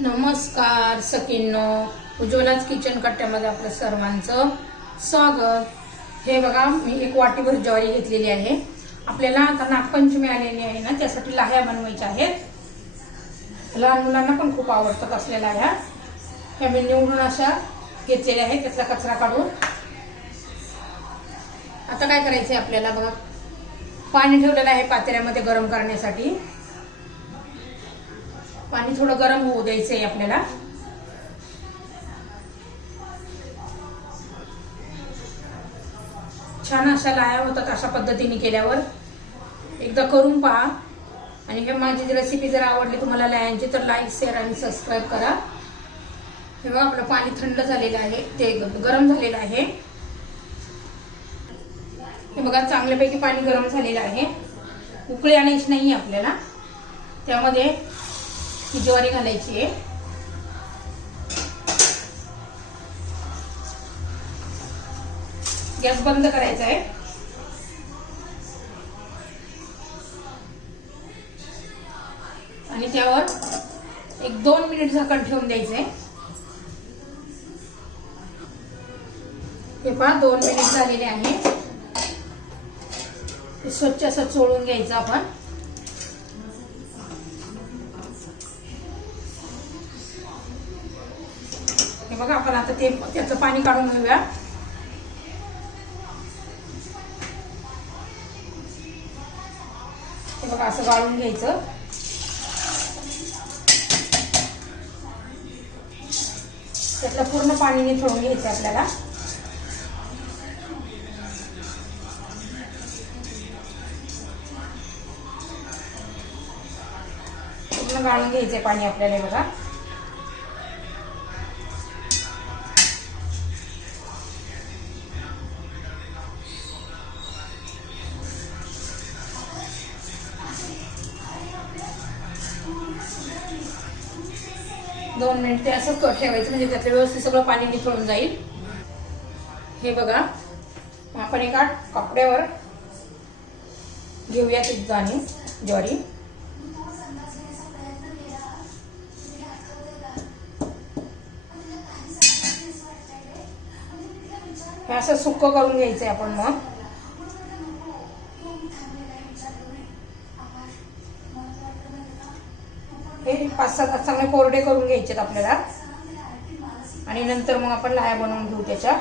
नमस्कार सखींनो उज्ज्वलाच किचन कट्ट्यामध्ये आपलं सर्वांचं स्वागत. हे बघा मी एक वाटीभर ज्वारी घेतलेली आहे. आपल्याला आता नागपंचमी आलेली आहे ना त्यासाठी लाह्या बनवायच्या आहेत. लहान मुलांना पण खूप आवडतात असल्या लाह्या. ह्या मी निवडून अशा घेतलेल्या आहेत त्यातला कचरा काढून. आता काय करायचं आहे आपल्याला बघा? पाणी ठेवलेलं आहे पातेऱ्यामध्ये गरम करण्यासाठी. पाणी थोडं गरम होऊ द्यायचं आहे आपल्याला. छान अशा लाया होतात अशा पद्धतीने केल्यावर. एकदा करून पहा. आणि हे माझी रेसिपी जर आवडली तुम्हाला लायांची तर लाईक शेअर आणि सबस्क्राईब करा. हे बघा आपलं पाणी थंड झालेलं आहे. ते गरम झालेलं आहे. हे बघा चांगल्यापैकी पाणी गरम झालेलं आहे. उकळी आणायची नाही आपल्याला. त्यामध्ये ही ज्वारी घालायची आहे. गॅस बंद करायचा आहे. आणि त्यावर एक दोन मिनिट झाकण ठेवून द्यायचं आहे. हे पहा दोन मिनिट झालेले आहे. स्वच्छ असं चोळून घ्यायचं आपण. बघा आपण आता ते त्याचं पाणी काढून घेऊया. हे बघा असं गाळून घ्यायचं. त्यातलं पूर्ण पाणी निथळून घ्यायचं आपल्याला. पूर्ण गाळून घ्यायचंय पाणी आपल्याला बघा. दोन मिनिट ते असंच ठेवायचं म्हणजे त्यातलं व्यवस्थित सगळं पाणी निथळून जाईल. हे बघा आपण एका कपड्यावर घेऊया ती दाणे ज्वारी. हे असं सुक्क करून घ्यायचंय आपण मग. पाच सहा तास चांगले कोरडे करून घ्यायचे आपल्याला. आणि नंतर मग आपण लाह्या बनवून घेऊ त्याच्या.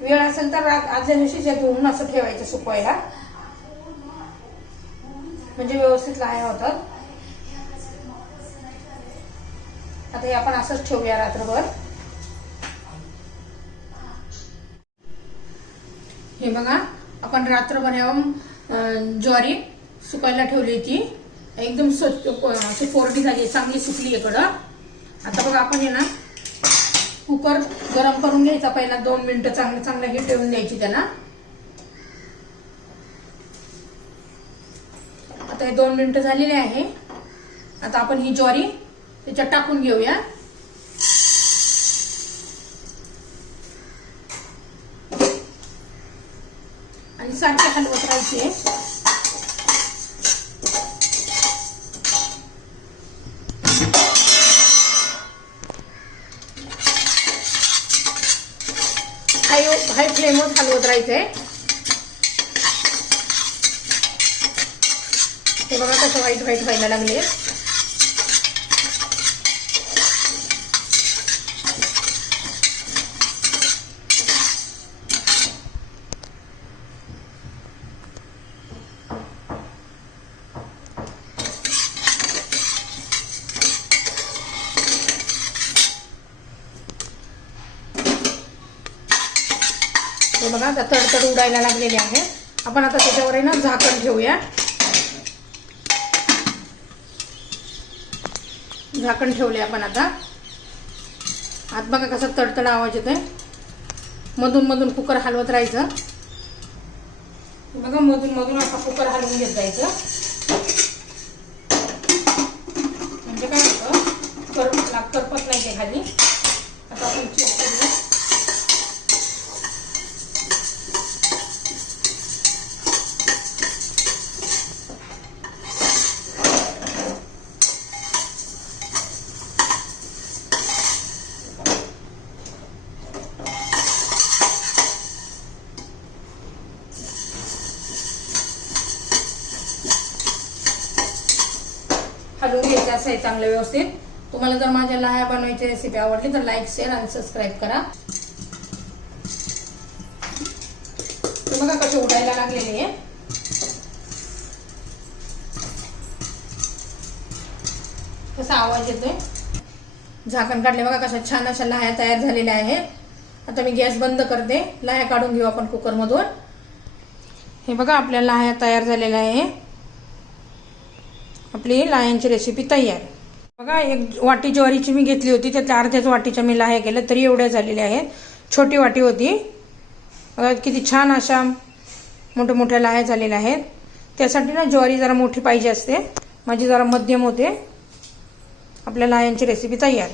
वेळ असेल तर आ- आदल्या दिवशी धुवून असं ठेवायचं सुकवायला. म्हणजे व्यवस्थित लाह्या होतात. आता हे आपण असंच ठेवूया रात्रभर. हे बघा आपण रात्रभर ज्वारी सुकायला ठेवली ती एकदम स्वच्छ कोरडी झाली चांगली सुकली इकडं. आता बघा आपण हे ना कुकर गरम करून घ्यायचा पहिला दोन मिनिटं चांगलं चांगलं हे ठेवून द्यायची त्याला. आता हे दोन मिनिटं झालेले आहे. आता आपण ही ज्वारी त्याच्यात टाकून घेऊया. आणि सारखे हलवत राहायचे हाय हाय फ्लेमवर हलवत आहे हे बघा कसं व्हाईट व्हाईट व्हायला लागले हे बघा आता तडतड उडायला लागलेले आहे. आपण आता त्याच्यावर आहे ना झाकण ठेवूया. झाकण ठेवले आपण आता. आत बघा कसा तडतड आवाज येतोय. मधून मधून कुकर हलवत राहायचं. बघा मधून मधून असा कुकर हलवून घेत जायचं. म्हणजे काय होतं? करपत नाही ते खाली आता आपण चेक करूया बनवायचे असे असं चांगलं व्यवस्थित? तुम्हाला जर माझ्या लहाया बनवायची रेसिपी आवडली तर लाईक शेअर आणि सबस्क्राईब करा. बघा कसे उडायला लागलेले आहे. कसा आवाज येतोय? झाकण काढले बघा कशा छान अशा लाह्या तयार झालेल्या आहेत. आता मी गॅस बंद करते. लाह्या काढून घेऊ आपण कुकरमधून हे बघा आपल्या लाह्या तयार झालेल्या आहे आपली लाह्यांची रेसिपी तयार. बघा एक वाटी ज्वारीची मी घेतली होती त्यातल्या अर्ध्याच वाटीच्या मी लाह्या केल्या तरी एवढ्या झालेल्या आहेत. छोटी वाटी होती. बघा किती छान अशा मोठ्या मोठ्या लाह्या झालेल्या आहेत. त्यासाठी ना ज्वारी जरा मोठी पाहिजे असते. माझी जरा मध्यम होते. आपल्या लाह्यांची रेसिपी तयार.